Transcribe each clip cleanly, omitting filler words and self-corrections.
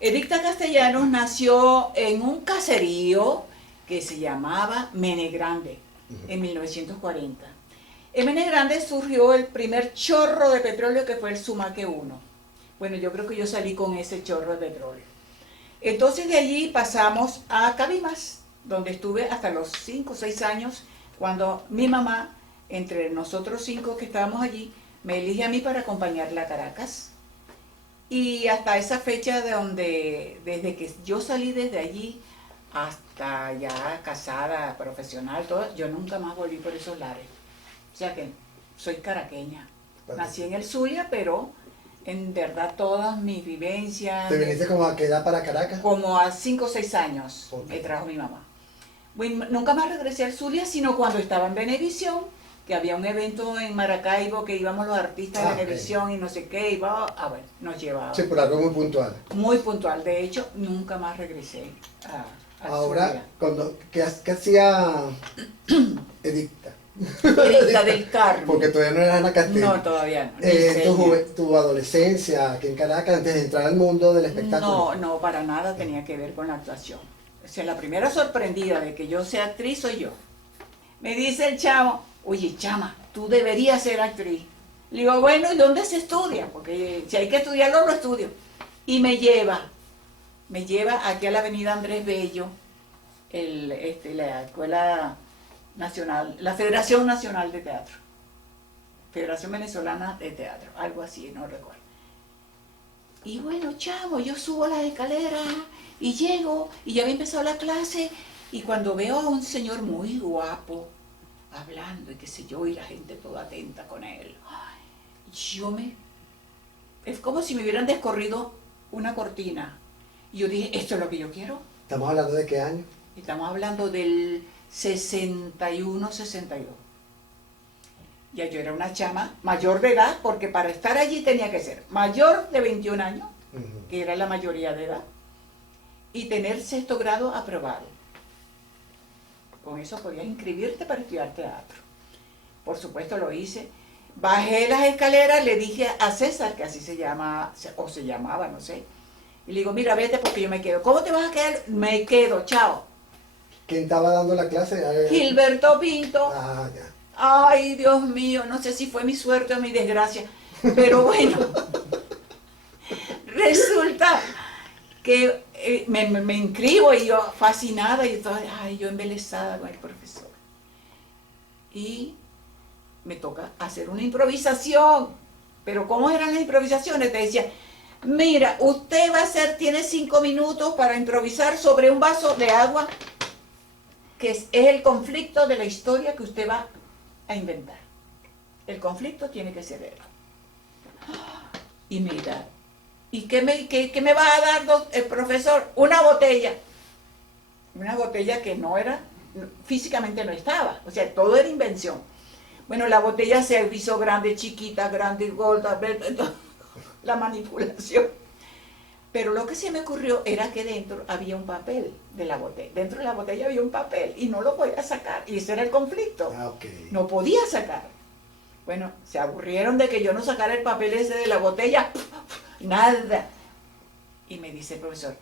Edicta Castellanos nació en un caserío que se llamaba Menegrande en 1940. En Menegrande surgió el primer chorro de petróleo que fue el Sumaque 1. Bueno, yo creo que yo salí con ese chorro de petróleo. Entonces de allí pasamos a Cabimas, donde estuve hasta los 5 o 6 años, cuando mi mamá, entre nosotros 5 que estábamos allí, me elige a mí para acompañarla a Caracas. Y hasta esa fecha desde que yo salí desde allí hasta ya casada, profesional, todo, yo nunca más volví por esos lares. O sea que soy caraqueña. Nací en el Zulia, pero en verdad todas mis vivencias... ¿Te viniste como a qué edad para Caracas? Como a 5 o 6 años Okay. me trajo mi mamá. Bueno, nunca más regresé al Zulia, sino cuando estaba en Venevisión, que había un evento en Maracaibo, que íbamos los artistas de Venevisión okay. Y no sé qué, iba a ver, nos llevaba. Sí, por algo muy puntual. Muy puntual, de hecho, nunca más regresé al Ahora, ¿qué hacía Edicta? Edicta del Carmen. Porque todavía no era Ana Castillo. No, todavía no. Tu adolescencia aquí en Caracas, antes de entrar al mundo del espectáculo. No, para nada tenía que ver con la actuación. O sea, la primera sorprendida de que yo sea actriz soy yo. Me dice el chamo, oye, chama, tú deberías ser actriz. Le digo, bueno, ¿y dónde se estudia? Porque si hay que estudiarlo, lo estudio. Y me lleva aquí a la avenida Andrés Bello, la Escuela Nacional, la Federación Nacional de Teatro. Federación Venezolana de Teatro, algo así, no recuerdo. Y bueno, chamo, yo subo las escaleras y llego, y ya había empezado la clase, y cuando veo a un señor muy guapo, hablando y qué sé yo, y la gente toda atenta con él, es como si me hubieran descorrido una cortina. Y yo dije, esto es lo que yo quiero. ¿Estamos hablando de qué año? Estamos hablando del 61, 62. Ya yo era una chama mayor de edad, porque para estar allí tenía que ser mayor de 21 años, que era la mayoría de edad, y tener sexto grado aprobado. Con eso podías inscribirte para estudiar teatro. Por supuesto lo hice. Bajé las escaleras, le dije a César, que así se llama, o se llamaba, no sé, y le digo, mira, vete porque yo me quedo. ¿Cómo te vas a quedar? Me quedo, chao. ¿Quién estaba dando la clase? Gilberto Pinto. Ah, ya. Ay, Dios mío, no sé si fue mi suerte o mi desgracia, pero bueno, resulta que me inscribo y yo fascinada y todo, ay, yo embelesada con el profesor. Y me toca hacer una improvisación, pero ¿cómo eran las improvisaciones? Te decía, mira, usted tiene 5 minutos para improvisar sobre un vaso de agua, que es el conflicto de la historia que usted va a inventar. El conflicto tiene que ser él. Y mira, ¿y qué me va a dar el profesor? Una botella que no era, físicamente no estaba, o sea, todo era invención. Bueno, la botella se hizo grande, chiquita, grande, gorda, la manipulación. Pero lo que se me ocurrió era que dentro había un papel de la botella. Dentro de la botella había un papel y no lo podía sacar. Y ese era el conflicto. Okay. No podía sacar. Bueno, se aburrieron de que yo no sacara el papel ese de la botella. Nada. Y me dice el profesor,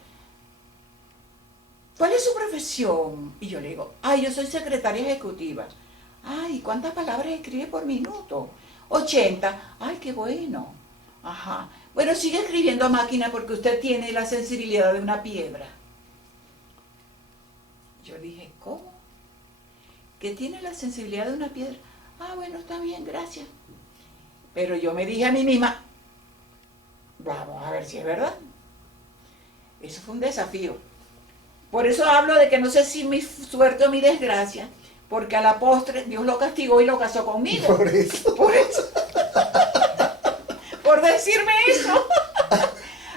¿cuál es su profesión? Y yo le digo, ay, yo soy secretaria ejecutiva. Ay, ¿cuántas palabras escribe por minuto? 80. Ay, qué bueno. Ajá. Bueno, sigue escribiendo a máquina porque usted tiene la sensibilidad de una piedra. Yo dije, ¿cómo? ¿Que tiene la sensibilidad de una piedra? Ah, bueno, está bien, gracias. Pero yo me dije a mí misma, vamos a ver si es verdad. Eso fue un desafío. Por eso hablo de que no sé si mi suerte o mi desgracia, porque a la postre Dios lo castigó y lo casó conmigo. Por eso. Por eso. Por decirme eso.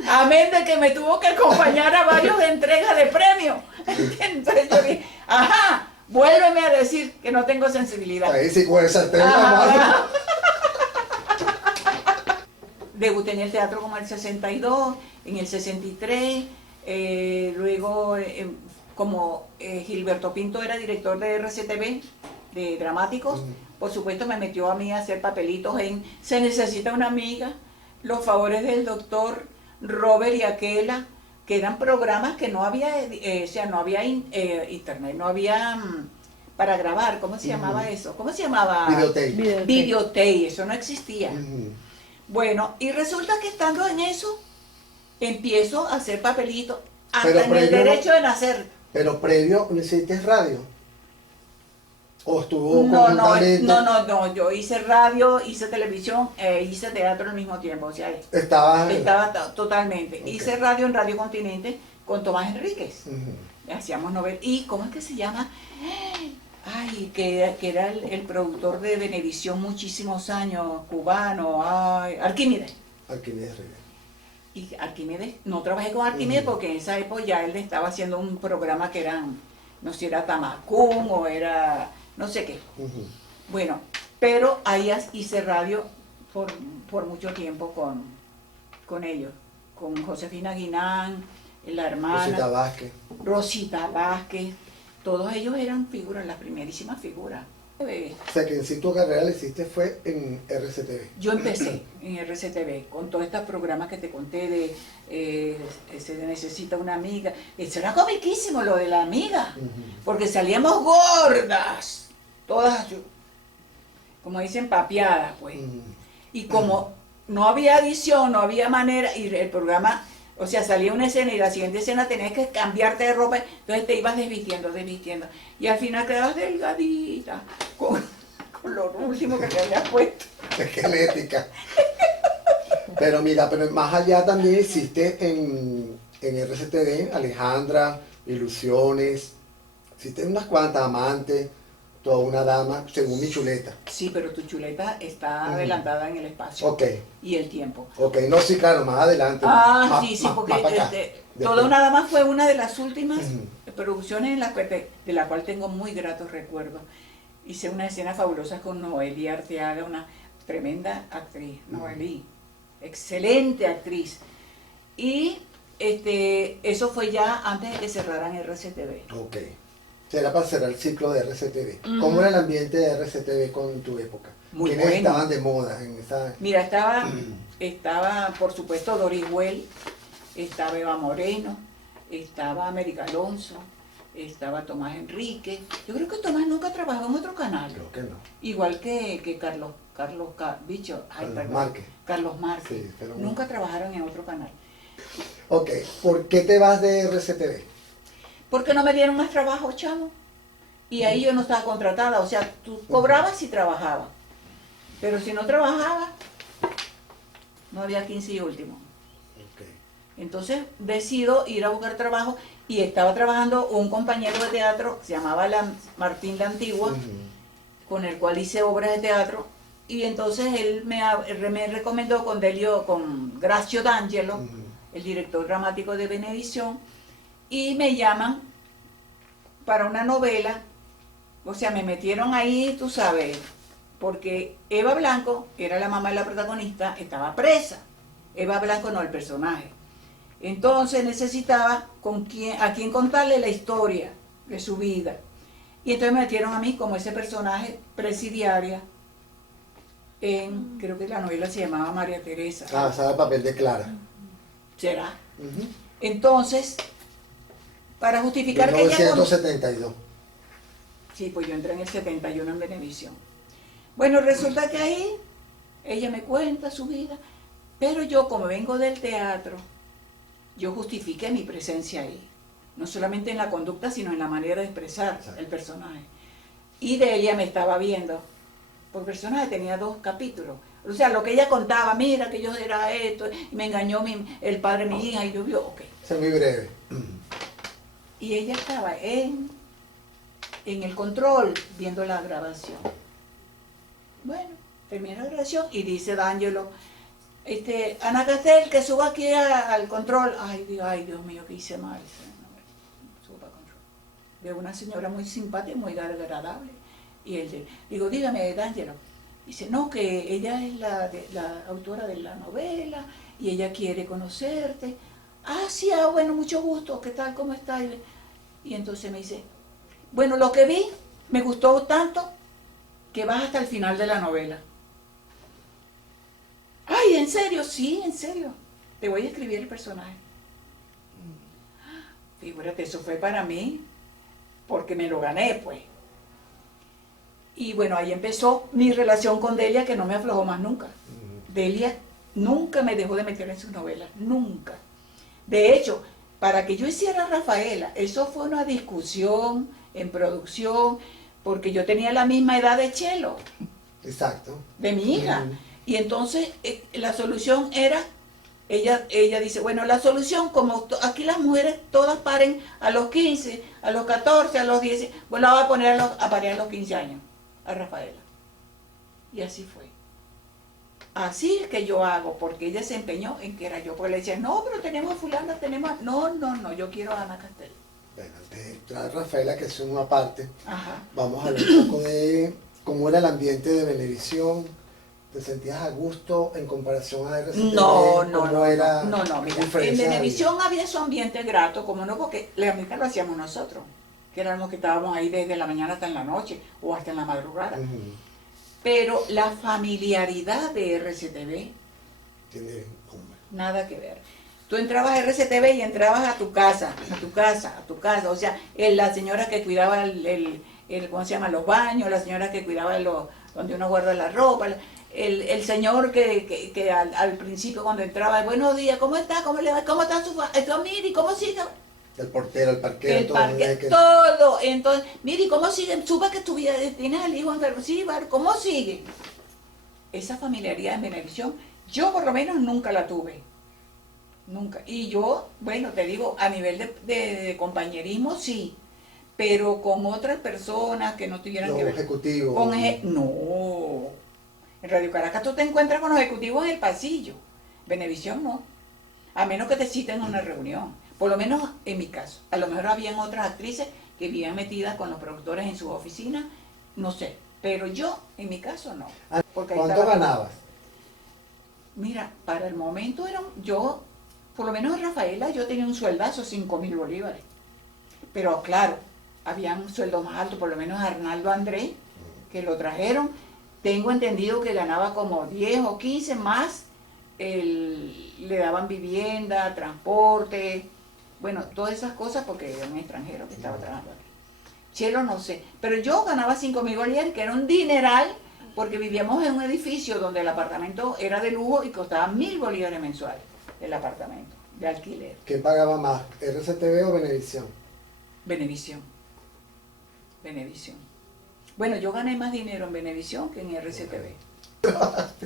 Amén de que me tuvo que acompañar a varios de entrega de premios. Entonces yo dije, ajá, vuélveme a decir que no tengo sensibilidad. Ahí sí con el sartén en la mano. Debuté en el teatro como en el 62, en el 63, luego como Gilberto Pinto era director de RCTV, de dramáticos, por supuesto me metió a mí a hacer papelitos en Se necesita una amiga, Los favores del doctor, Robert y Aquela, que eran programas que no había, o sea, no había internet, no había para grabar, ¿cómo se llamaba eso? ¿Cómo se llamaba? Videotape. Videotape, eso no existía. Ujú. Bueno, y resulta que estando en eso, empiezo a hacer papelitos, Pero hasta en el previo- derecho de nacer. Pero previo, ¿no hiciste radio? ¿O estuvo No, conjuntamente? no, yo hice radio, hice televisión, hice teatro al mismo tiempo, o sea, Estabas... estaba totalmente. Ok. Hice radio en Radio Continente con Tomás Enríquez. Ujú. Hacíamos novelas. ¿Y cómo es que se llama? Ay, que era el productor de Venevisión muchísimos años, cubano, ay, Arquímedes. Arquímedes Rivera. Y Arquímedes, no trabajé con Arquímedes porque en esa época ya él estaba haciendo un programa que eran, no sé si era Tamacún o era, no sé qué. Ujú. Bueno, pero ahí hice radio por mucho tiempo con ellos, con Josefina Guinán, la hermana, Rosita Vázquez. Rosita Vázquez, todos ellos eran figuras, las primerísimas figuras. O sea que en sí tu carrera la hiciste fue en RCTV. Yo empecé en RCTV con todos estos programas que te conté de Se necesita una amiga. Eso era comiquísimo lo de la amiga, Ujú. porque salíamos gordas, todas, como dicen, papeadas, pues. Ujú. Y como no había edición, no había manera, y el programa, o sea, salía una escena y la siguiente escena tenías que cambiarte de ropa, entonces te ibas desvistiendo. Y al final quedabas delgadita, con lo último que te habías puesto. Esquelética. Pero mira, pero más allá también hiciste en RCTV, Alejandra, Ilusiones, hiciste unas cuantas, Amantes, Toda una dama, según mi chuleta. Sí, pero tu chuleta está Ujú. adelantada en el espacio Ok, y el tiempo. ok, no, sí, claro, más adelante. Sí, porque más para acá. Toda Después. una dama fue una de las últimas Ujú. producciones de la cual tengo muy gratos recuerdos. Hice una escena fabulosa con Noelí Arteaga, una tremenda actriz, Noelí, excelente actriz. Y eso fue ya antes de que cerraran RCTV. Ok. Será para cerrar el ciclo de RCTV. Ujú. ¿Cómo era el ambiente de RCTV con tu época? Muy ¿Quiénes bueno. estaban de moda en esa...? Mira, estaba por supuesto Doris Well, estaba Eva Moreno, estaba América Alonso, estaba Tomás Enrique. Yo creo que Tomás nunca trabajó en otro canal. Creo que no. Igual que Carlos Carlos Márquez. Carlos Márquez. Sí, pero Nunca trabajaron en otro canal. Ok, ¿por qué te vas de RCTV? Porque no me dieron más trabajo, chamo. Y ahí yo no estaba contratada. O sea, tú cobrabas si trabajabas. Pero si no trabajabas, no había 15 y último. Ok. Entonces decido ir a buscar trabajo y estaba trabajando un compañero de teatro, se llamaba Martín La Antigua, Ujú. con el cual hice obras de teatro. Y entonces él me recomendó con Gracio D'Angelo, Ujú. el director dramático de Venevisión, y me llaman para una novela. O sea, me metieron ahí, tú sabes, porque Eva Blanco, que era la mamá de la protagonista, estaba presa. Eva Blanco no, el personaje. Entonces necesitaba a quien contarle la historia de su vida. Y entonces me metieron a mí como ese personaje presidiaria creo que la novela se llamaba María Teresa. Ah, sabe el papel de Clara. ¿Será? Ujú. Entonces, para justificar que ella... 1972. Sí, pues yo entré en el 71 en Venevisión. Bueno, resulta que ahí ella me cuenta su vida, pero yo como vengo del teatro, yo justifiqué mi presencia ahí. No solamente en la conducta, sino en la manera de expresar el personaje. Y de ella me estaba viendo, porque el personaje tenía 2 capítulos. O sea, lo que ella contaba, mira que yo era esto, y me engañó el padre de mi hija, y yo vio, ok. Eso es muy breve. Y ella estaba en el control viendo la grabación. Bueno, termina la grabación y dice D'Angelo, Ana Castel, que suba aquí al control. Ay, Dios mío, que hice mal. Subo para control. Veo una señora muy simpática, muy agradable. Y él digo, dígame, D'Angelo. Dice, no, que ella es la autora de la novela y ella quiere conocerte. Ah, sí, bueno, mucho gusto, ¿qué tal, cómo está? Y entonces me dice, bueno, lo que vi me gustó tanto que vas hasta el final de la novela. Ay, ¿en serio? Sí, en serio. Te voy a escribir el personaje. Fíjate, eso fue para mí, porque me lo gané, pues. Y bueno, ahí empezó mi relación con Delia, que no me aflojó más nunca. Delia nunca me dejó de meter en sus novelas, nunca. De hecho, para que yo hiciera Rafaela, eso fue una discusión en producción, porque yo tenía la misma edad de Chelo. Exacto. De mi hija. Y entonces la solución era, ella dice, bueno, la solución, como aquí las mujeres todas paren a los 15, a los 14, a los 10, pues la voy a poner a parir a los 15 años, a Rafaela. Y así fue. Así es que yo hago, porque ella se empeñó en que era yo, porque le decía, no, pero tenemos a fulana, tenemos, no, yo quiero a Ana Castel. Bueno, antes de entrar a Rafaela, que es una parte, Ajá. vamos a hablar un poco de cómo era el ambiente de Venevisión. ¿Te sentías a gusto en comparación a RCTV? No, Era mira, en Venevisión había su ambiente grato, como no, porque la música lo hacíamos nosotros, que éramos que estábamos ahí desde la mañana hasta en la noche, o hasta en la madrugada. Pero la familiaridad de RCTV, tiene nada que ver. Tú entrabas a RCTV y entrabas a tu casa, o sea, la señora que cuidaba ¿cómo se llama? Los baños, la señora que cuidaba donde uno guarda la ropa, el señor que al principio cuando entraba, buenos días, ¿cómo está? ¿Cómo le va? ¿Cómo está su mire, ¿cómo sigue? El portero, el parquero, el parque, todo. Entonces, mire, ¿cómo sigue? Supa que tienes al hijo enfermo. Sí, ¿cómo sigue? Esa familiaridad en Venevisión, yo por lo menos nunca la tuve. Nunca. Y yo, bueno, te digo, a nivel de compañerismo sí, pero con otras personas que no tuvieran que ver. Ejecutivos. No. En Radio Caracas tú te encuentras con los ejecutivos en el pasillo. Venevisión no. A menos que te citen en una reunión. Por lo menos en mi caso. A lo mejor habían otras actrices que vivían metidas con los productores en sus oficinas. No sé. Pero yo, en mi caso, no. ¿Cuánto ganabas? Mira, para el momento yo, por lo menos en Rafaela, yo tenía un sueldazo, 5.000 bolívares. Pero claro, había un sueldo más alto, por lo menos Arnaldo Andrés, que lo trajeron. Tengo entendido que ganaba como 10 o 15 más. Le daban vivienda, transporte, bueno, todas esas cosas porque era un extranjero que estaba trabajando aquí. Chelo no sé, pero yo ganaba 5.000 bolívares, que era un dineral, porque vivíamos en un edificio donde el apartamento era de lujo y costaba 1.000 bolívares mensuales el apartamento de alquiler. ¿Quién pagaba más, RCTV o Venevisión? Venevisión. Bueno, yo gané más dinero en Venevisión que en RCTV.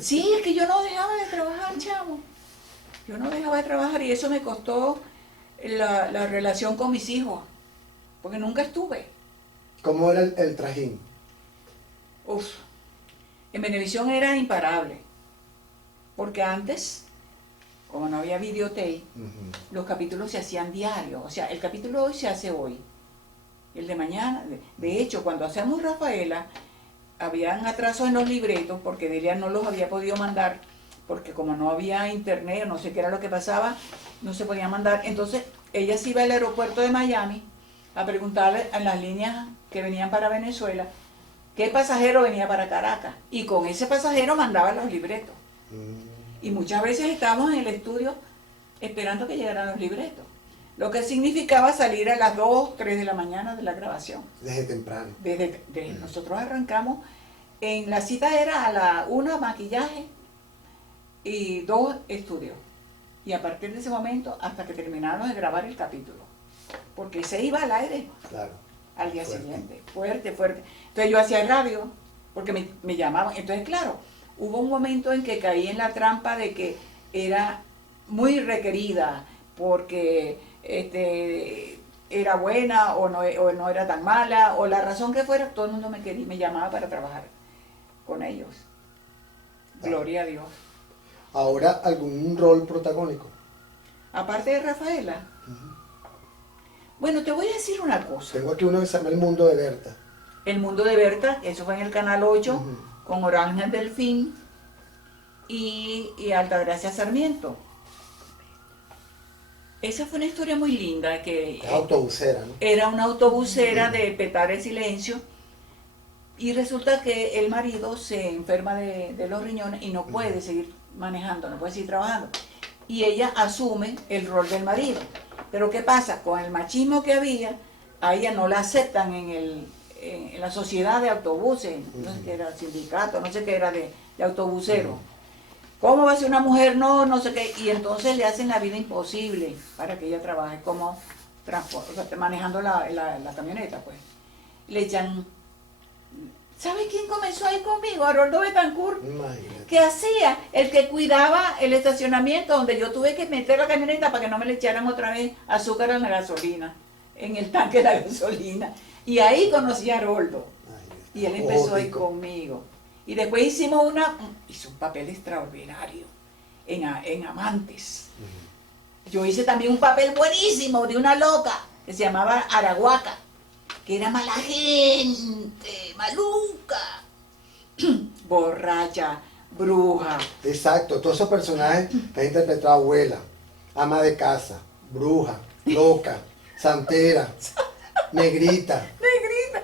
Sí, es que yo no dejaba de trabajar, chamo. Yo no dejaba de trabajar y eso me costó la relación con mis hijos, porque nunca estuve. ¿Cómo era el trajín? En Venevisión era imparable, porque antes, como no había videotape, los capítulos se hacían diarios. O sea, el capítulo de hoy se hace hoy, el de mañana. De hecho, cuando hacíamos Rafaela, habían atrasos en los libretos, porque Delia no los había podido mandar, porque como no había internet, no sé qué era lo que pasaba, no se podía mandar. Entonces, ella se iba al aeropuerto de Miami a preguntarle a las líneas que venían para Venezuela, qué pasajero venía para Caracas, y con ese pasajero mandaba los libretos. Y muchas veces estábamos en el estudio esperando que llegaran los libretos, lo que significaba salir a las 2, 3 de la mañana de la grabación. Desde temprano. Nosotros arrancamos, en la cita era a la 1 maquillaje y 2 estudios. Y a partir de ese momento, hasta que termináramos de grabar el capítulo. Porque se iba al aire. Claro. Al día siguiente. Fuerte. Entonces yo hacía radio, porque me llamaban. Entonces, claro, hubo un momento en que caí en la trampa de que era muy requerida, porque era buena o no era tan mala, o la razón que fuera, todo el mundo me llamaba para trabajar con ellos. Gloria a Dios. Ahora, ¿algún rol protagónico? Aparte de Rafaela. Bueno, te voy a decir una cosa. Tengo aquí uno que se llama El Mundo de Berta. El Mundo de Berta, eso fue en el Canal 8, con Orángel Delfín y Altagracia Sarmiento. Esa fue una historia muy linda. Es autobusera, ¿no? Era una autobusera de Petar el Silencio, y resulta que el marido se enferma de los riñones y no puede seguir manejando, no puede seguir trabajando. Y ella asume el rol del marido. Pero ¿qué pasa? Con el machismo que había, a ella no la aceptan en la sociedad de autobuses, no sé qué era, sindicato, no sé qué era de autobusero. ¿Cómo va a ser una mujer? No, no sé qué. Y entonces le hacen la vida imposible para que ella trabaje como manejando la camioneta, pues. Le echan... ¿Sabe quién comenzó ahí conmigo? Haroldo Betancourt. Imagínate. ¿Qué hacía? El que cuidaba el estacionamiento donde yo tuve que meter la camioneta para que no me le echaran otra vez azúcar en la gasolina, en el tanque de la gasolina. Y ahí conocí a Haroldo. Y él empezó ahí conmigo. Y después hizo un papel extraordinario en Amantes. Yo hice también un papel buenísimo de una loca que se llamaba Araguaca, que era mala gente, maluca, borracha, bruja. Exacto, todos esos personajes que han interpretado abuela, ama de casa, bruja, loca, santera, negrita. Negrita.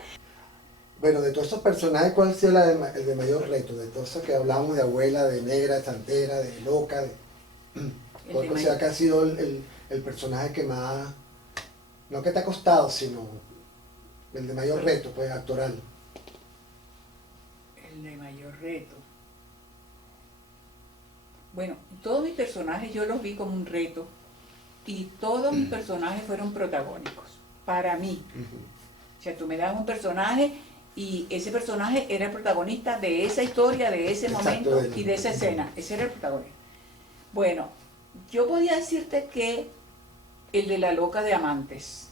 Bueno, de todos esos personajes, ¿cuál ha sido el de mayor reto? De todos esos que hablamos de abuela, de negra, de santera, de loca. ¿Cuál considera que ha sido el personaje que más, no que te ha costado, sino el de mayor reto, pues, actoral? El de mayor reto. Bueno, todos mis personajes yo los vi como un reto y todos mis personajes fueron protagónicos para mí. O sea, tú me das un personaje y ese personaje era el protagonista de esa historia, de ese momento y de esa escena. Ese era el protagonista. Bueno, yo podía decirte que el de la loca de Amantes,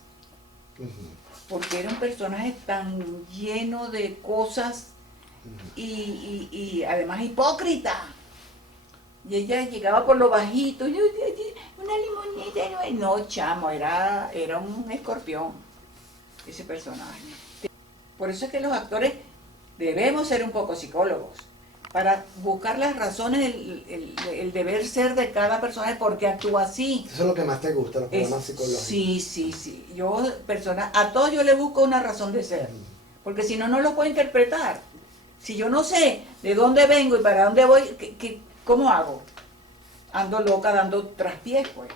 porque era un personaje tan lleno de cosas y además hipócrita. Y ella llegaba por lo bajito, y una limonita, no, chamo, era un escorpión, ese personaje. Por eso es que los actores debemos ser un poco psicólogos, para buscar las razones, el deber ser de cada personaje, porque actúa así. Eso es lo que más te gusta, los programas psicológicos. Sí. Yo, a todos yo le busco una razón de ser, porque si no, no lo puedo interpretar. Si yo no sé de dónde vengo y para dónde voy, ¿cómo hago? Ando loca dando traspiés, pues.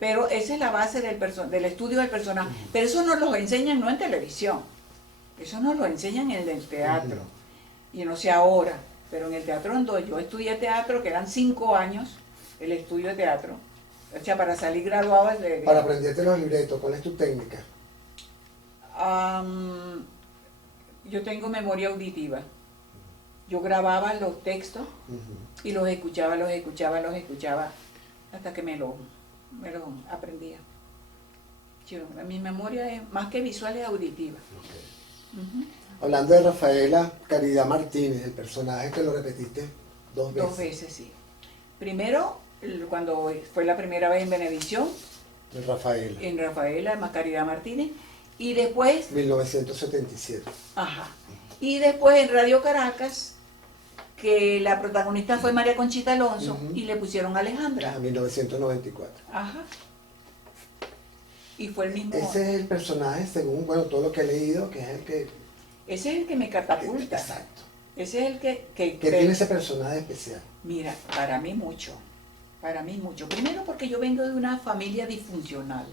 Pero esa es la base del estudio del personaje. Pero eso nos lo enseñan no en televisión, eso nos lo enseñan en el teatro. Y no sé ahora, pero en el teatro donde yo estudié teatro, que eran 5 años, el estudio de teatro, o sea, para salir graduado Para aprenderte los libretos, ¿cuál es tu técnica? Yo tengo memoria auditiva. Yo grababa los textos y los escuchaba, hasta que me los aprendía. Mi memoria es más que visual, es auditiva. Hablando de Rafaela Caridad Martínez, el personaje que lo repetiste 2 veces. 2 veces, sí. Primero, cuando fue la primera vez en Venevisión. En Rafaela. En Rafaela, Caridad Martínez. Y después... 1977. Ajá. Y después en Radio Caracas, que la protagonista fue María Conchita Alonso y le pusieron Alejandra. 1994. Ajá. Y fue el mismo... Ese es el personaje, según, bueno, todo lo que he leído, que es el que... Ese es el que me catapulta. Exacto. Ese es el que ¿Qué tiene ese personaje especial? Mira, para mí mucho. Primero porque yo vengo de una familia disfuncional,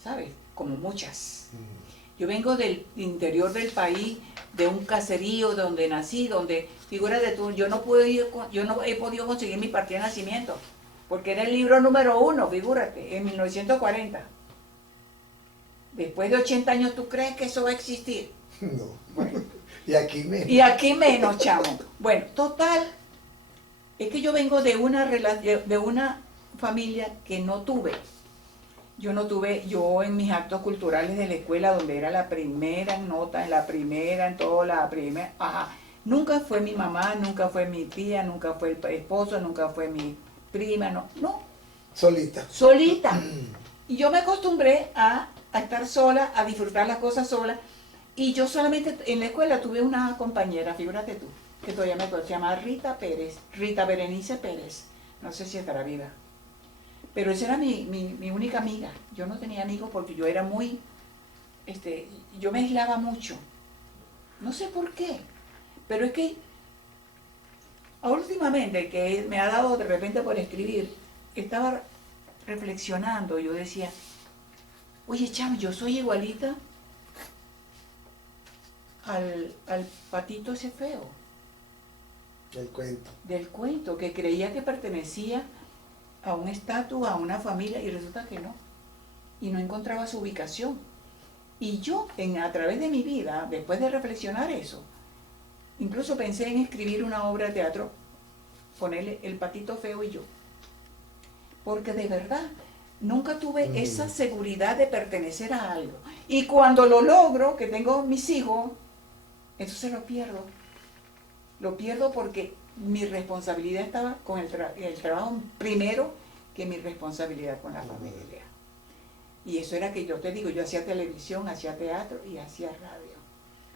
¿sabes? Como muchas. Yo vengo del interior del país, de un caserío donde nací, donde, figúrate tú, yo no he podido conseguir mi partida de nacimiento, porque era el libro número 1, figúrate, en 1940. Después de 80 años, ¿tú crees que eso va a existir? No. Bueno. Y aquí menos. Y aquí menos, chamo. Bueno, total, es que yo vengo de una familia que no tuve. Yo en mis actos culturales de la escuela, donde era la primera en nota, en todo, la primera, nunca fue mi mamá, nunca fue mi tía, nunca fue el esposo, nunca fue mi prima, no. Solita. Y yo me acostumbré a estar sola, a disfrutar las cosas sola. Y yo solamente en la escuela tuve una compañera, figúrate tú, que todavía me acuerdo, se llamaba Rita Berenice Pérez, no sé si estará viva. Pero esa era mi única amiga. Yo no tenía amigos porque yo era muy, yo me aislaba mucho. No sé por qué, pero es que últimamente, que me ha dado de repente por escribir, estaba reflexionando, yo decía, oye, chamo, yo soy igualita al patito ese feo del cuento, que creía que pertenecía a un estatus, a una familia, y resulta que no. Y no encontraba su ubicación. Y yo, a través de mi vida, después de reflexionar eso, incluso pensé en escribir una obra de teatro, ponerle El patito feo y yo. Porque de verdad, nunca tuve esa seguridad de pertenecer a algo. Y cuando lo logro, que tengo mis hijos, entonces lo pierdo. Lo pierdo porque mi responsabilidad estaba con el trabajo primero que mi responsabilidad con la familia. Y eso era que yo te digo, yo hacía televisión, hacía teatro y hacía radio.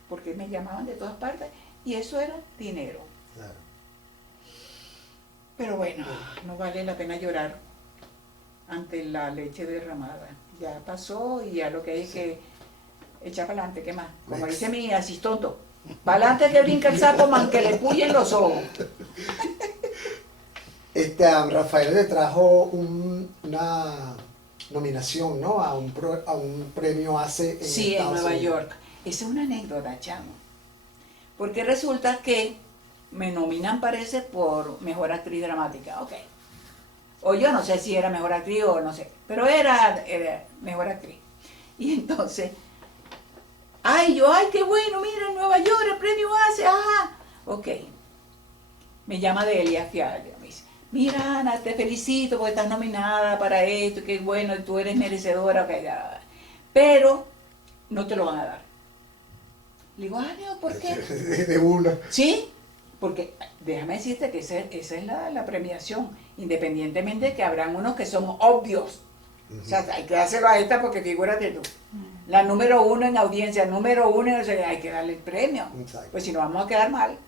Porque me llamaban de todas partes y eso era dinero. Claro. Pero bueno, no vale la pena llorar ante la leche derramada. Ya pasó y ya lo que hay es que echar para adelante, ¿qué más? Como dice mi asistonto, para adelante que brinca el sapo, man, que le puyen los ojos. Rafael le trajo una nominación, ¿no? A un premio ACE en sí, en Nueva York. Esa es una anécdota, chamo. Porque resulta que me nominan, parece, por Mejor Actriz Dramática. Ok. O yo no sé si era Mejor Actriz o no sé. Pero era Mejor Actriz. Y entonces, ay, qué bueno, mira, en Nueva York el premio ACE, ajá. Ok. Me llama Delia Fiallo, me dice, mira, Ana, te felicito porque estás nominada para esto, qué bueno, tú eres merecedora, ok, ya. Pero no te lo van a dar. Le digo, no, ¿por qué? De una. Sí, porque déjame decirte que esa es la premiación, independientemente de que habrán unos que son obvios. O sea, hay que dárselo a esta porque figúrate tú. La número 1 en audiencia, número 1, o sea, hay que darle el premio. Exacto. Pues si no vamos a quedar mal.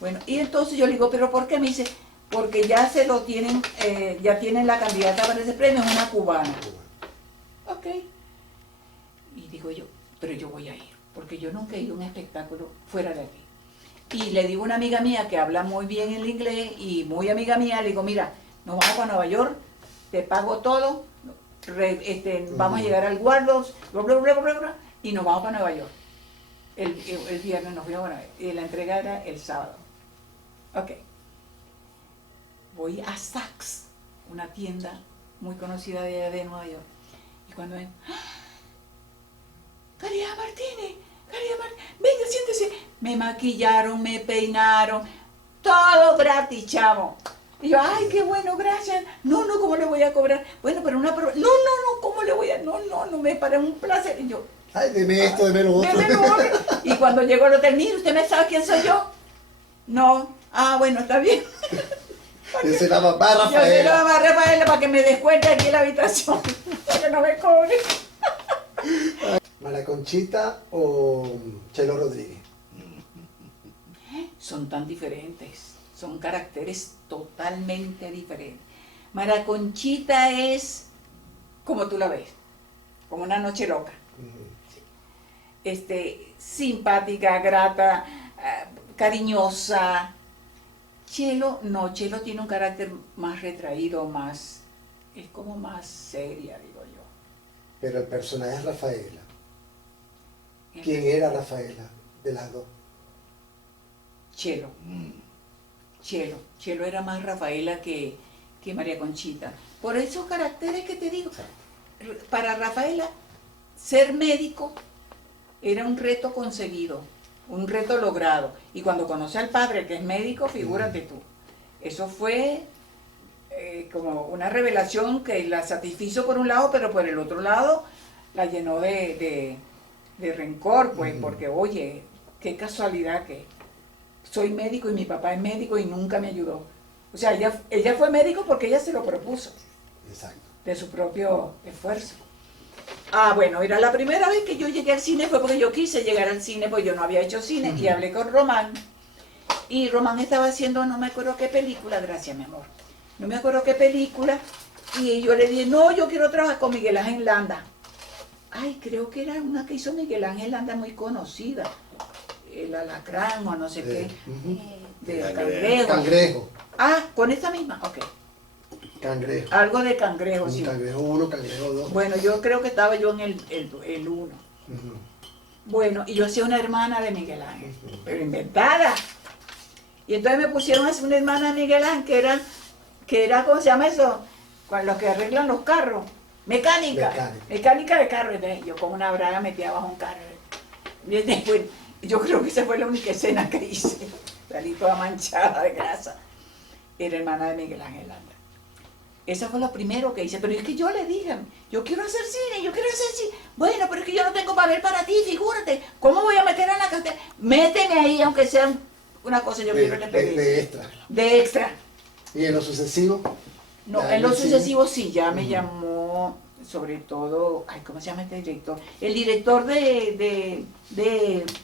Bueno, y entonces yo le digo, ¿pero por qué? Me dice, porque ya se lo tienen, ya tienen la candidata para ese premio, es una cubana. Ok. Y digo yo, pero yo voy a ir, porque yo nunca he ido a un espectáculo fuera de aquí. Y le digo a una amiga mía que habla muy bien el inglés y muy amiga mía, le digo, mira, nos vamos para Nueva York, te pago todo, vamos a llegar al Waldorf, y nos vamos para Nueva York. El viernes nos fuimos a Nueva York, y la entrega era el sábado. Ok. Voy a Saks, una tienda muy conocida de allá de Nueva York. Y cuando ven, Caridad Martínez, venga, siéntese. Me maquillaron, me peinaron, todo gratis, chavo. Y yo, ay, qué bueno, gracias. No, ¿cómo le voy a cobrar? Bueno, pero una prueba. No, ¿cómo le voy a? No, me parece un placer. Y yo, ay, deme esto, deme lo otro. Y cuando llego al hotel, mire, ¿usted me sabe quién soy yo? No. Ah, bueno, está bien. Yo soy la mamá Rafaela. Yo soy la mamá Rafaela para que me descuente aquí en la habitación, para que no me cobre. ¿María Conchita o Chelo Rodríguez? Son tan diferentes, son caracteres totalmente diferentes. María Conchita es como tú la ves, como una noche loca. Simpática, grata, cariñosa. Chelo tiene un carácter más retraído, es como más seria, digo yo. Pero el personaje es Rafaela. ¿Quién era Rafaela de las dos? Chelo era más Rafaela que María Conchita. Por esos caracteres que te digo, para Rafaela, ser médico era un reto conseguido, un reto logrado. Y cuando conoce al padre, que es médico, figúrate tú. Eso fue como una revelación que la satisfizo por un lado, pero por el otro lado la llenó de rencor, pues, porque, oye, qué casualidad que soy médico y mi papá es médico y nunca me ayudó. O sea, ella fue médico porque ella se lo propuso. Exacto. De su propio esfuerzo. Bueno, era la primera vez que yo llegué al cine, fue porque yo quise llegar al cine, porque yo no había hecho cine, y hablé con Román. Y Román estaba haciendo, no me acuerdo qué película, gracias mi amor, no me acuerdo qué película, y yo le dije, no, yo quiero trabajar con Miguel Ángel Landa. Ay, creo que era una que hizo Miguel Ángel Landa muy conocida, El Alacrán o no sé qué, de Cangrejo. Cangrejo. Con esta misma, ok. Cangrejo. Algo de cangrejo, Un sí. cangrejo 1, cangrejo 2. Bueno, yo creo que estaba yo en el 1. Bueno, y yo hacía una hermana de Miguel Ángel, pero inventada. Y entonces me pusieron a hacer una hermana de Miguel Ángel que era, ¿cómo se llama eso? Con los que arreglan los carros. Mecánica de carro. Entonces, yo con una braga metía bajo un carro. Y después, yo creo que esa fue la única escena que hice. Salí toda manchada de grasa. Era hermana de Miguel Ángel Landa. Eso fue lo primero que hice. Pero es que yo le dije, yo quiero hacer cine, yo quiero hacer cine. Bueno, pero es que yo no tengo papel para ti, figúrate. ¿Cómo voy a meter en la cartera? Méteme ahí, aunque sea una cosa, yo quiero la experiencia. De extra. De extra. ¿Y en lo sucesivo? No, en lo sucesivo sí, ya me llamó, sobre todo, ay, ¿cómo se llama este director? El director de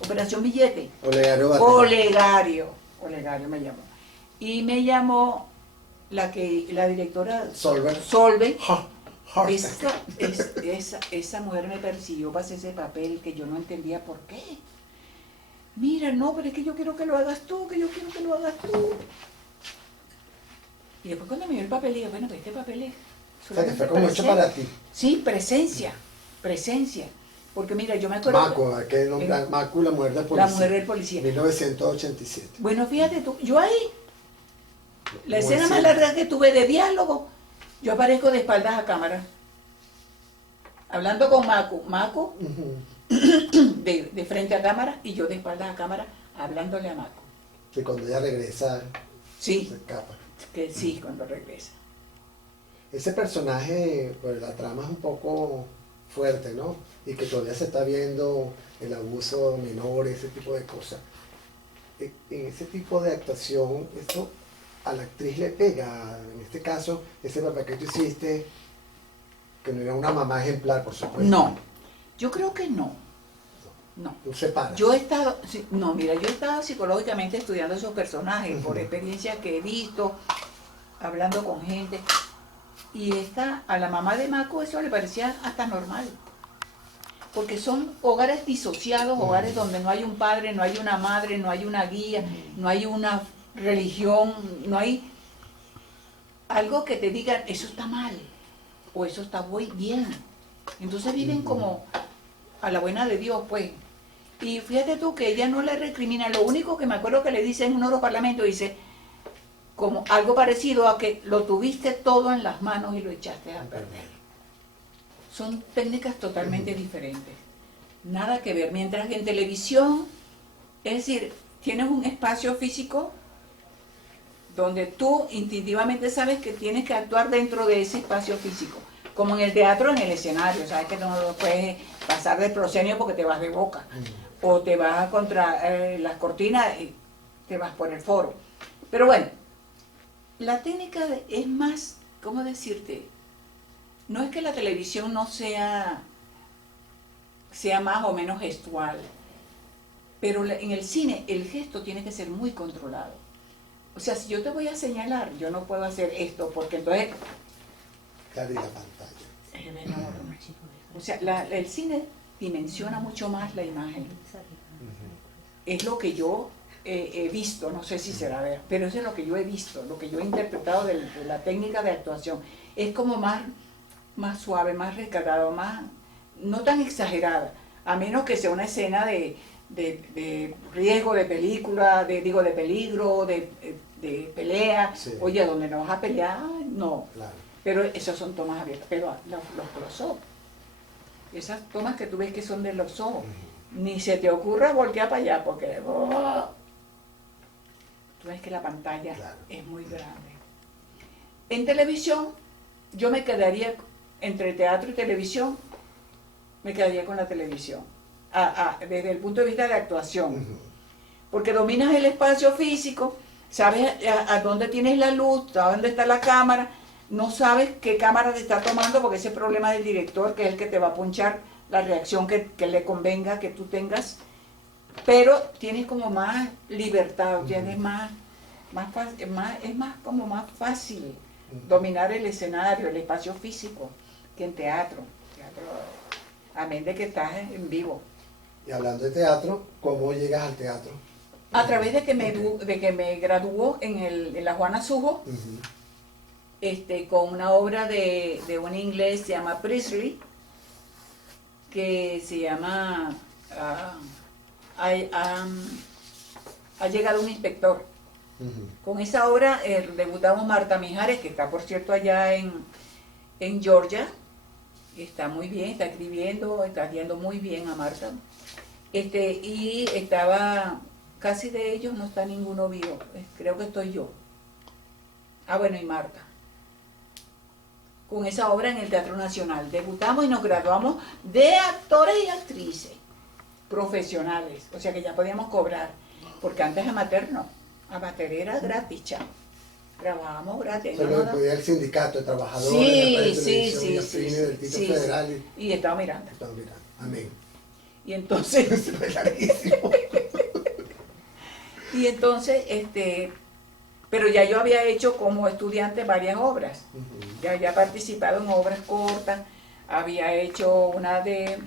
Operación Billete. Olegario me llamó. Y me llamó la directora Solveig. Esa mujer me persiguió para hacer ese papel que yo no entendía por qué. Mira, no, pero es que yo quiero que lo hagas tú, que yo quiero que lo hagas tú. Y después cuando me dio el papel, dije, bueno, pues este papel es... O sea, que fue como hecho para ti. Sí, presencia. Porque mira, yo me acuerdo... Macu, la mujer del policía. La mujer del policía. 1987. Bueno, fíjate tú, yo ahí, la escena más larga que tuve de diálogo, yo aparezco de espaldas a cámara, hablando con Macu de frente a cámara y yo de espaldas a cámara hablándole a Macu. Que cuando ella regresa, sí, se escapa. Que sí, cuando regresa. Ese personaje, pues la trama es un poco fuerte, ¿no? Y que todavía se está viendo el abuso de menores, ese tipo de cosas. En ese tipo de actuación, eso a la actriz le pega. En este caso, ese papel que tú hiciste, que no era una mamá ejemplar, por supuesto. No, yo creo que no. No. ¿Tú separas? Yo he estado psicológicamente estudiando esos personajes, por experiencias que he visto, hablando con gente. Y a la mamá de Maco eso le parecía hasta normal. Porque son hogares disociados, hogares donde no hay un padre, no hay una madre, no hay una guía, no hay una religión, no hay algo que te diga, eso está mal, o eso está muy bien. Entonces viven como a la buena de Dios, pues. Y fíjate tú que ella no le recrimina, lo único que me acuerdo que le dice en uno de los parlamentos, dice, como algo parecido a que lo tuviste todo en las manos y lo echaste a perder. Son técnicas totalmente diferentes, nada que ver. Mientras que en televisión, es decir, tienes un espacio físico donde tú instintivamente sabes que tienes que actuar dentro de ese espacio físico, como en el teatro, en el escenario, sabes que no puedes pasar del proscenio porque te vas de boca, o te vas contra las cortinas y te vas por el foro. Pero bueno, la técnica es más, ¿cómo decirte? No es que la televisión no sea más o menos gestual, pero en el cine el gesto tiene que ser muy controlado. O sea, si yo te voy a señalar, yo no puedo hacer esto, porque entonces... Claro, y la pantalla. Es enorme. O sea, el cine dimensiona mucho más la imagen. Es lo que yo he visto, no sé si será ver, pero eso es lo que yo he visto, lo que yo he interpretado de la técnica de actuación. Es como más suave, más rescatado, más no tan exagerada, a menos que sea una escena de riesgo, de película, de peligro, de pelea. Sí. Oye, donde no vas a pelear, no. Claro. Pero esas son tomas abiertas. Pero los close-up, esas tomas que tú ves que son de los ojos, ni se te ocurra voltear para allá, porque tú ves que la pantalla es muy grande. En televisión, yo me quedaría, entre teatro y televisión, me quedaría con la televisión, desde el punto de vista de actuación, porque dominas el espacio físico, sabes a dónde tienes la luz, a dónde está la cámara, no sabes qué cámara te está tomando, porque ese es el problema del director, que es el que te va a punchar la reacción que le convenga que tú tengas, pero tienes como más libertad, tienes es como más fácil dominar el escenario, el espacio físico, que en teatro, a menos de que estás en vivo. Y hablando de teatro, ¿cómo llegas al teatro? A través de que me graduó en la Juana Sujo, con una obra de un inglés, se llama Priestley, que se llama Ha llegado un inspector. Ujú. Con esa obra debutamos Marta Mijares, que está por cierto allá en Georgia. Está muy bien, está escribiendo, está yendo muy bien a Marta. Y estaba, casi de ellos no está ninguno vivo, creo que estoy yo. Ah, bueno, y Marta. Con esa obra en el Teatro Nacional. Debutamos y nos graduamos de actores y actrices profesionales, o sea que ya podíamos cobrar, porque antes amateur no, amateur era gratis, chamo. Trabajábamos gratis. Solo ¿no? podía el sindicato de trabajadores, Sí, la radio, sí, televisión sí, y sí, afines del Tito sí, Federal. y estaba mirando. Estaba mirando. Amén. Y entonces, Fue larguísimo. y entonces, pero ya yo había hecho como estudiante varias obras. Ujú. Ya había participado en obras cortas, había hecho una de,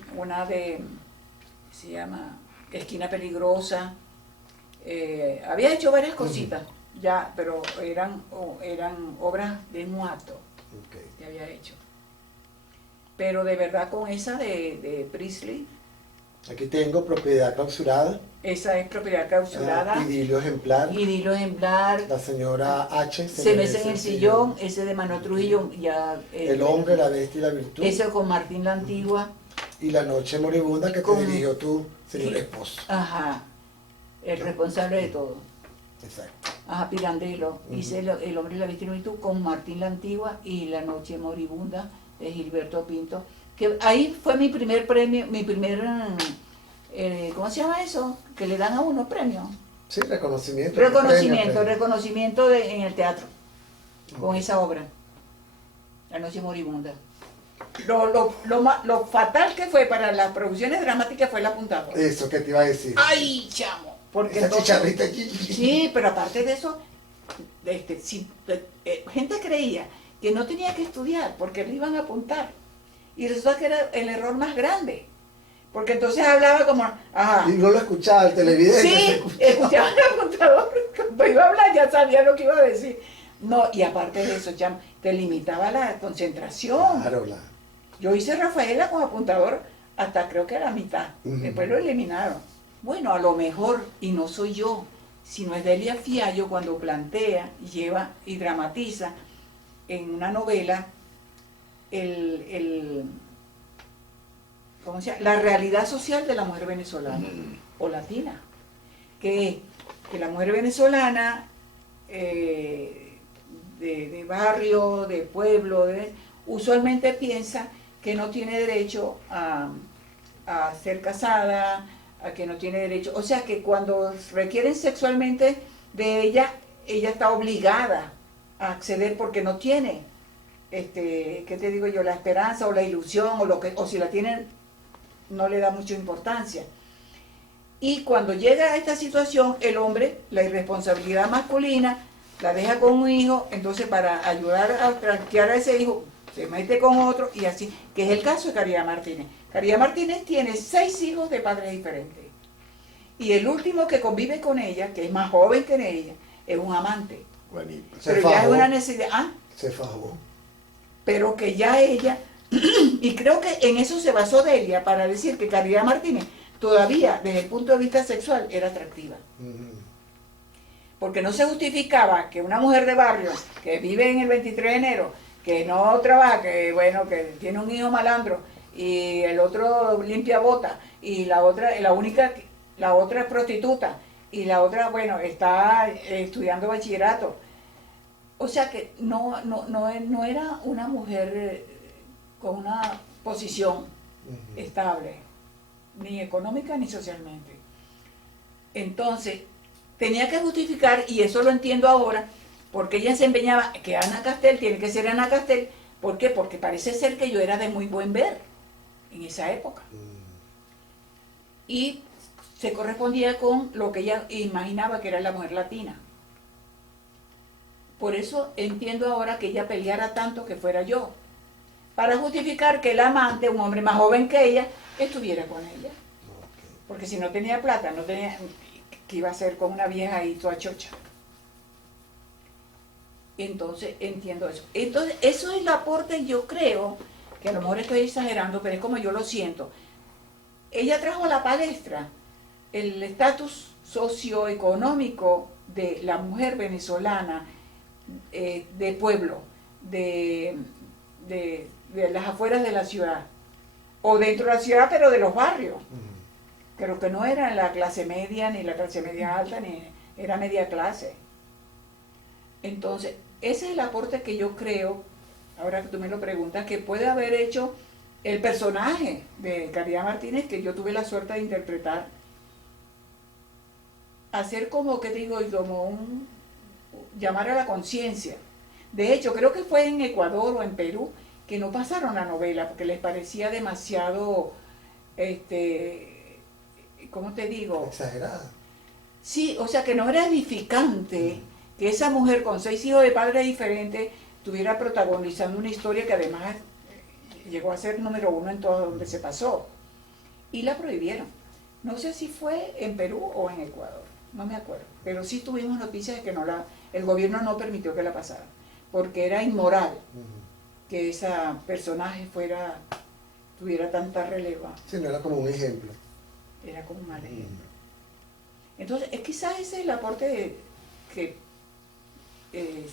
se llama Esquina Peligrosa, había hecho varias cositas, ya, pero eran obras de un acto Okay. que había hecho. Pero de verdad con esa de Priestley, Aquí tengo propiedad clausurada, esa es propiedad clausurada, idilio ejemplar, Idilio Ejemplar, la señora H. Se mece en el sillón, ese de Manuel Trujillo, ya, El hombre, la bestia y la virtud. eso con Martín la Antigua, Y la noche moribunda que te Con- dirigió tu señor esposo. ajá, el responsable de todo. Exacto. Ajá, Pirandello, hice el hombre y la bestia y la virtud con Martín la Antigua y La noche moribunda de Gilberto Pinto, que ahí fue mi primer premio, ¿cómo se llama eso? Que le dan a uno premio. Sí, reconocimiento. Reconocimiento, premio. en el teatro, con esa obra, La noche moribunda. Lo fatal que fue para las producciones dramáticas fue el apuntador. Eso que te iba a decir. ¡Ay, chamo! Porque Esa entonces- chicharrita allí. Sí, pero aparte de eso, gente creía que no tenía que estudiar porque le iban a apuntar. Y resulta que era el error más grande. Porque entonces hablaba como, ajá. Y no lo escuchaba el televidente. se Sí, escuchaba. escuchaba el apuntador. Cuando iba a hablar ya sabía lo que iba a decir. No, y aparte de eso, ya te limitaba la concentración. Claro, Yo hice Rafaela con apuntador hasta creo que a la mitad. Ujú. Después lo eliminaron. Bueno, a lo mejor, y no soy yo, sino es Delia Fiallo cuando plantea, lleva y dramatiza en una novela ¿cómo se llama? La realidad social de la mujer venezolana o latina. Que la mujer venezolana de barrio, de pueblo, usualmente piensa que no tiene derecho a ser casada, a que no tiene derecho, o sea que cuando requieren sexualmente de ella, ella está obligada a acceder porque no tiene, ¿qué te digo yo? La esperanza o la ilusión o si la tienen, no le da mucha importancia. Y cuando llega a esta situación, el hombre, la irresponsabilidad masculina, la deja con un hijo, entonces para ayudar a tranquear a ese hijo, se mete con otro y así, que es el caso de Caridad Martínez. Caridad Martínez tiene 6 hijos de padres diferentes. Y el último que convive con ella, que es más joven que ella, es un amante. Buenito. Pero ya es una necesidad, Se fajó. pero que ya ella, y creo que en eso se basó Delia para decir que Caridad Martínez todavía desde el punto de vista sexual era atractiva. Porque no se justificaba que una mujer de barrio que vive en el 23 de enero, que no trabaja, que bueno, que tiene un hijo malandro, y el otro limpia bota, y la otra es prostituta, y la otra, bueno, está estudiando bachillerato. O sea que no era una mujer con una posición estable, ni económica ni socialmente. Entonces, tenía que justificar, y eso lo entiendo ahora, porque ella se empeñaba que Ana Castel tiene que ser Ana Castel. ¿Por qué? Porque parece ser que yo era de muy buen ver en esa época. Y se correspondía con lo que ella imaginaba que era la mujer latina. Por eso entiendo ahora que ella peleara tanto que fuera yo, para justificar que el amante, un hombre más joven que ella, estuviera con ella. Porque si no tenía plata, no tenía, ¿qué iba a hacer con una vieja ahí toda chocha? Entonces entiendo eso. Entonces, eso es el aporte, yo creo, que a lo mejor estoy exagerando, pero es como yo lo siento. Ella trajo a la palestra el estatus socioeconómico de la mujer venezolana, de pueblo, de las afueras de la ciudad, o dentro de la ciudad, pero de los barrios. Creo que no era la clase media, ni la clase media alta, ni era media clase. Entonces, ese es el aporte que yo creo, ahora que tú me lo preguntas, que puede haber hecho el personaje de Caridad Martínez, que yo tuve la suerte de interpretar, hacer como que digo, como un llamar a la conciencia. De hecho, creo que fue en Ecuador o en Perú que no pasaron la novela porque les parecía demasiado, ¿cómo te digo? Exagerada. Sí, o sea que no era edificante que esa mujer con 6 hijos de padres diferentes estuviera protagonizando una historia que además llegó a ser número 1 en todo donde se pasó. Y la prohibieron. No sé si fue en Perú o en Ecuador, no me acuerdo. Pero sí tuvimos noticias de que el gobierno no permitió que la pasaran, porque era inmoral que esa personaje tuviera tanta relevancia. Sí, no era como un ejemplo. Era como un mal ejemplo. Entonces, quizás ese es el aporte que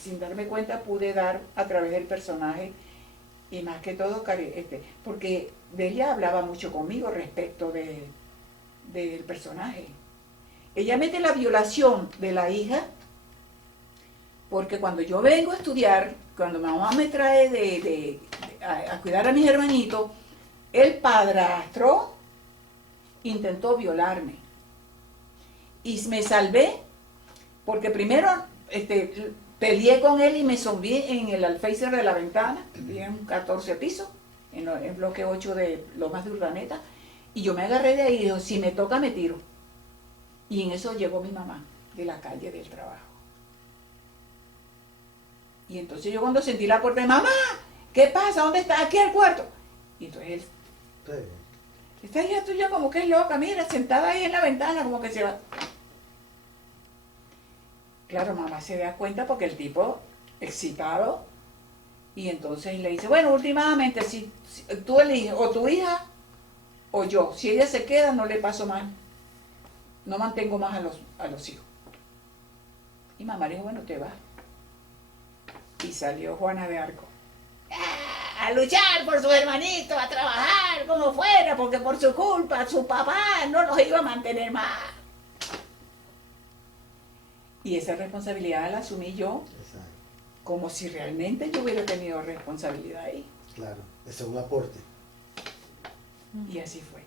sin darme cuenta pude dar a través del personaje, y más que todo porque ella hablaba mucho conmigo respecto del personaje. Ella mete la violación de la hija porque cuando yo vengo a estudiar, cuando mamá me trae a cuidar a mis hermanitos, el padrastro intentó violarme y me salvé porque primero peleé con él y me subí en el alféizar de la ventana, vivía en un 14 piso, en el bloque 8 de Lomas de Urdaneta, y yo me agarré de ahí y digo, si me toca me tiro. Y en eso llegó mi mamá, de la calle del trabajo. Y entonces yo cuando sentí la puerta de mamá, ¿qué pasa? ¿Dónde está? Aquí el cuarto. Y entonces él, esta hija tuya como que es loca, mira, sentada ahí en la ventana, como que se va. Claro, mamá se da cuenta porque el tipo excitado, y entonces le dice, bueno, últimamente, si tú eliges o tu hija o yo, si ella se queda no le paso más, no mantengo más a los hijos. Y mamá le dijo, bueno, te vas. Y salió Juana de Arco a luchar por su hermanito, a trabajar como fuera, porque por su culpa su papá no los iba a mantener más. Y esa responsabilidad la asumí yo. Exacto. Como si realmente yo hubiera tenido responsabilidad ahí. Claro, eso es un aporte. Y así fue.